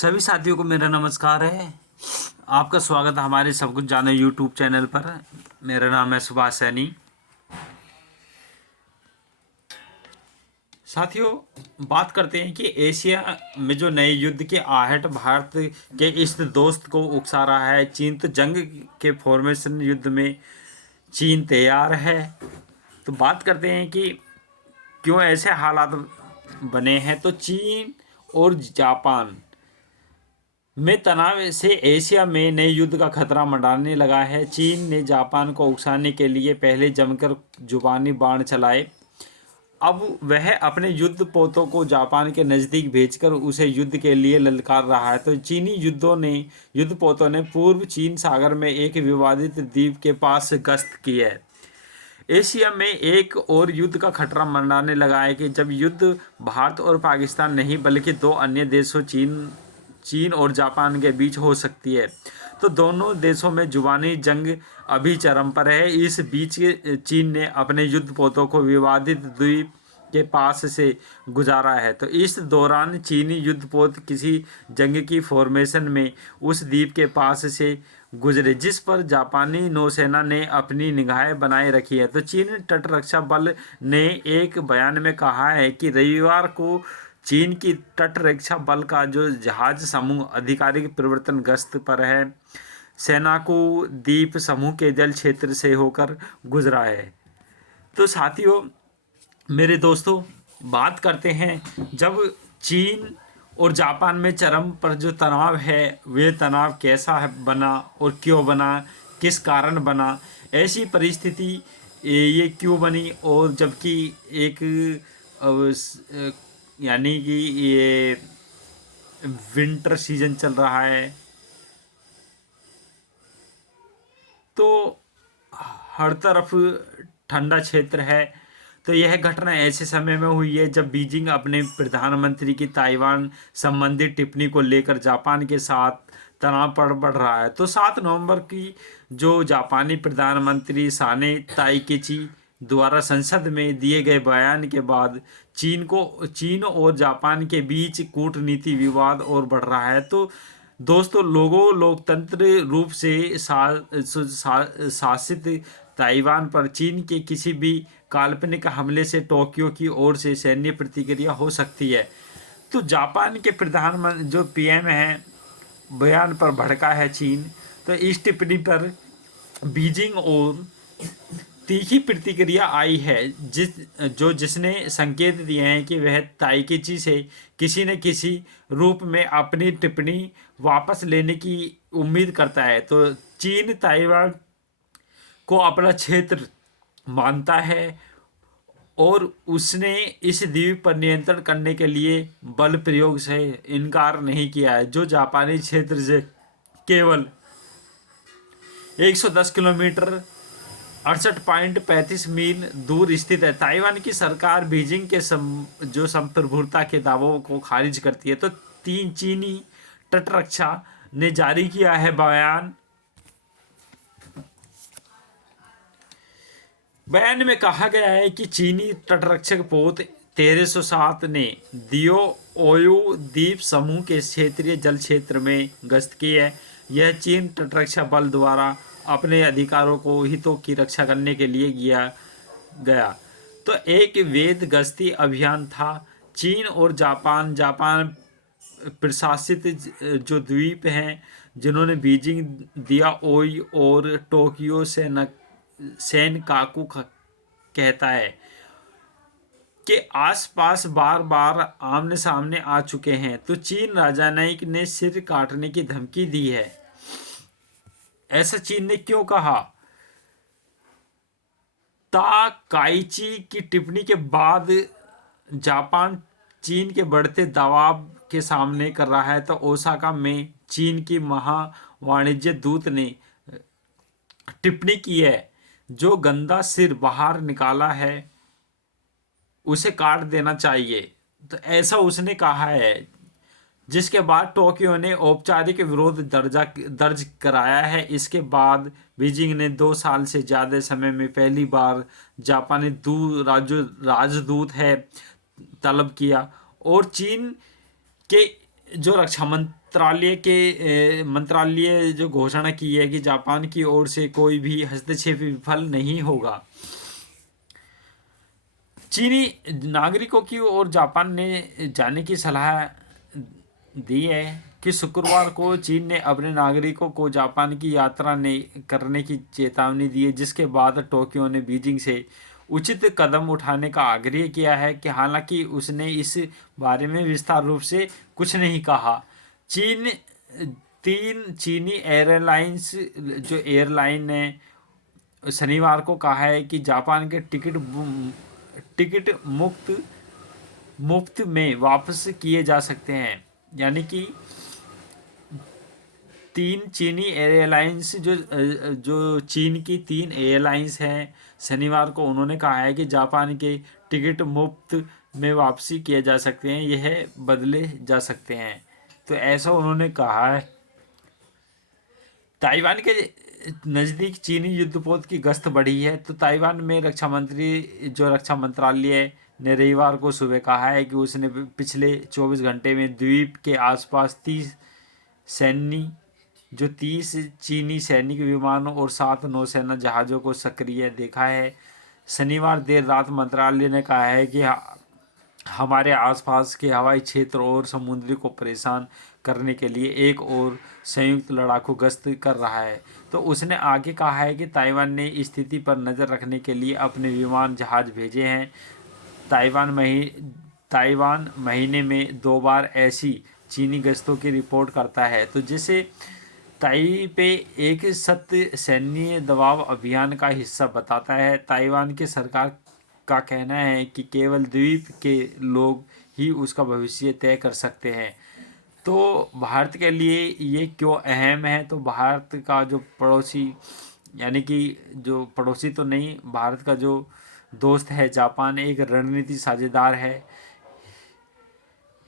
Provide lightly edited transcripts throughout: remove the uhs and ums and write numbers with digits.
सभी साथियों को मेरा नमस्कार है। आपका स्वागत है हमारे सब कुछ जाने यूट्यूब चैनल पर। मेरा नाम है सुभाष सैनी। साथियों, बात करते हैं कि एशिया में जो नए युद्ध की आहट भारत के इस दोस्त को उकसा रहा है। चीन तो जंग के फॉर्मेशन युद्ध में चीन तैयार है। तो बात करते हैं कि क्यों ऐसे हालात बने हैं। तो चीन और जापान में तनाव से एशिया में नए युद्ध का खतरा मंडराने लगा है। चीन ने जापान को उकसाने के लिए पहले जमकर जुबानी बाण चलाए। अब वह अपने युद्ध पोतों को जापान के नज़दीक भेजकर उसे युद्ध के लिए ललकार रहा है। तो चीनी युद्ध पोतों ने पूर्व चीन सागर में एक विवादित द्वीप के पास गश्त की है। एशिया में एक और युद्ध का खतरा मंडराने लगा है कि जब युद्ध भारत और पाकिस्तान नहीं बल्कि दो अन्य देशों चीन और जापान के बीच हो सकती है। तो दोनों देशों में जुबानी जंग अभी चरम पर है। इस बीच चीन ने अपने युद्ध पोतों को विवादित द्वीप के पास से गुजारा है। तो इस दौरान चीनी युद्धपोत किसी जंग की फॉर्मेशन में उस द्वीप के पास से गुजरे, जिस पर जापानी नौसेना ने अपनी निगाहें बनाए रखी है। तो चीन तटरक्षा बल ने एक बयान में कहा है कि रविवार को चीन की तटरक्षा बल का जो जहाज समूह आधिकारिक परिवर्तन गश्त पर है, सेनाकू द्वीप समूह के जल क्षेत्र से होकर गुजरा है। तो साथियों, मेरे दोस्तों, बात करते हैं जब चीन और जापान में चरम पर जो तनाव है, वे तनाव कैसा बना और क्यों बना, किस कारण बना, ऐसी परिस्थिति ये क्यों बनी। और जबकि एक यानी कि ये विंटर सीजन चल रहा है, तो हर तरफ ठंडा क्षेत्र है। तो यह घटना ऐसे समय में हुई है जब बीजिंग अपने प्रधानमंत्री की ताइवान संबंधी टिप्पणी को लेकर जापान के साथ तनाव पर बढ़ रहा है। तो 7 नवंबर की जो जापानी प्रधानमंत्री साने ताइकेची द्वारा संसद में दिए गए बयान के बाद चीन और जापान के बीच कूटनीति विवाद और बढ़ रहा है। तो दोस्तों, लोकतंत्र रूप से शासित ताइवान पर चीन के किसी भी काल्पनिक हमले से टोक्यो की ओर से सैन्य प्रतिक्रिया हो सकती है। तो जापान के प्रधानमंत्री जो पीएम हैं, बयान पर भड़का है चीन। तो इस टिप्पणी पर बीजिंग और तीखी प्रतिक्रिया आई है, जिसने संकेत दिए हैं कि वह ताइकेची से किसी न किसी रूप में अपनी टिप्पणी वापस लेने की उम्मीद करता है। तो चीन ताइवान को अपना क्षेत्र मानता है और उसने इस द्वीप पर नियंत्रण करने के लिए बल प्रयोग से इनकार नहीं किया है, जो जापानी क्षेत्र से केवल 110 किलोमीटर 68.35 मील दूर स्थित है। ताइवान की सरकार बीजिंग के जो संप्रभुता के दावों को खारिज करती है। तो चीनी तटरक्षा ने जारी किया है बयान। बयान में कहा गया है कि चीनी तटरक्षक पोत 1307 ने दियो ओयो द्वीप समूह के क्षेत्रीय जल क्षेत्र में गश्त की है। यह चीन तटरक्षा बल द्वारा अपने अधिकारों को हितों की रक्षा करने के लिए किया गया। तो एक वैध गश्ती अभियान था। चीन और जापान प्रशासित जो द्वीप हैं, जिन्होंने बीजिंग दिया ओई और टोक्यो सेनकाकू कहता है के आसपास बार बार आमने सामने आ चुके हैं। तो चीन राजनयिक ने सिर काटने की धमकी दी है। ऐसा चीन ने क्यों कहा? ताकाइची की टिप्पणी के बाद जापान चीन के बढ़ते दबाव के सामने कर रहा है। तो ओसाका में चीन की महा वाणिज्य दूत ने टिप्पणी की है, जो गंदा सिर बाहर निकाला है उसे काट देना चाहिए। तो ऐसा उसने कहा है, जिसके बाद टोक्यो ने औपचारिक विरोध दर्ज कराया है। इसके बाद बीजिंग ने 2 साल से ज़्यादा समय में पहली बार जापानी राजदूत है तलब किया और चीन के जो रक्षा मंत्रालय जो घोषणा की है कि जापान की ओर से कोई भी हस्तक्षेप विफल नहीं होगा। चीनी नागरिकों की ओर जापान ने जाने की सलाह दी है कि शुक्रवार को चीन ने अपने नागरिकों को जापान की यात्रा नहीं करने की चेतावनी दी है, जिसके बाद टोक्यो ने बीजिंग से उचित कदम उठाने का आग्रह किया है कि हालांकि उसने इस बारे में विस्तार रूप से कुछ नहीं कहा। चीन तीन चीनी एयरलाइंस जो एयरलाइन ने शनिवार को कहा है कि जापान के टिकट मुफ्त में वापस किए जा सकते हैं। यानी कि तीन चीनी एयरलाइंस जो चीन की तीन एयरलाइंस हैं, शनिवार को उन्होंने कहा है कि जापान के टिकट मुफ्त में वापसी किए जा सकते हैं, यह बदले जा सकते हैं। तो ऐसा उन्होंने कहा है। ताइवान के नज़दीक चीनी युद्धपोत की गश्त बढ़ी है। तो ताइवान में रक्षा मंत्रालय ने रविवार को सुबह कहा है कि उसने पिछले 24 घंटे में द्वीप के आसपास 30 चीनी सैनिक विमानों और 7 नौसेना जहाज़ों को सक्रिय देखा है। शनिवार देर रात मंत्रालय ने कहा है कि हमारे आसपास के हवाई क्षेत्र और समुद्री को परेशान करने के लिए एक और संयुक्त लड़ाकू गश्त कर रहा है। तो उसने आगे कहा है कि स्थिति पर नज़र रखने के लिए अपने विमान जहाज़ भेजे हैं। ताइवान महीने में 2 बार ऐसी चीनी गश्तों की रिपोर्ट करता है, तो जिसे ताइपे एक सत्य सैन्य दबाव अभियान का हिस्सा बताता है। ताइवान की सरकार का कहना है कि केवल द्वीप के लोग ही उसका भविष्य तय कर सकते हैं। तो भारत के लिए ये क्यों अहम है? तो भारत का जो पड़ोसी, यानी कि जो पड़ोसी तो नहीं, भारत का जो दोस्त है जापान, एक रणनीति साझेदार है।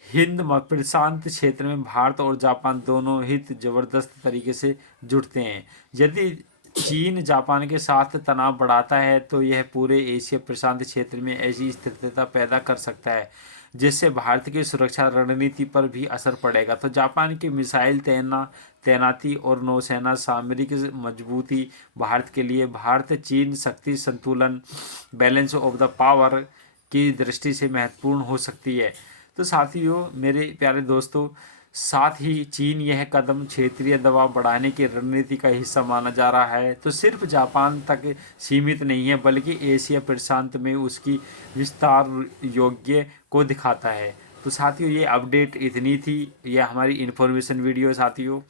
हिंद प्रशांत क्षेत्र में भारत और जापान दोनों हित जबरदस्त तरीके से जुड़ते हैं। यदि चीन जापान के साथ तनाव बढ़ाता है तो यह पूरे एशिया प्रशांत क्षेत्र में ऐसी स्थिरता पैदा कर सकता है जिससे भारत की सुरक्षा रणनीति पर भी असर पड़ेगा। तो जापान की मिसाइल तैनाती और नौसेना सामरिक मजबूती भारत के लिए भारत चीन शक्ति संतुलन बैलेंस ऑफ द पावर की दृष्टि से महत्वपूर्ण हो सकती है। तो साथियों, मेरे प्यारे दोस्तों, साथ ही चीन यह कदम क्षेत्रीय दबाव बढ़ाने की रणनीति का हिस्सा माना जा रहा है। तो सिर्फ जापान तक सीमित नहीं है बल्कि एशिया प्रशांत में उसकी विस्तार योग्य को दिखाता है। तो साथियों, ये अपडेट इतनी थी, यह हमारी इन्फॉर्मेशन वीडियो। साथियों,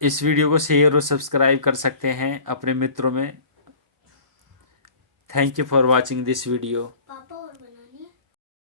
इस वीडियो को शेयर और सब्सक्राइब कर सकते हैं अपने मित्रों में। Thank you for watching this video.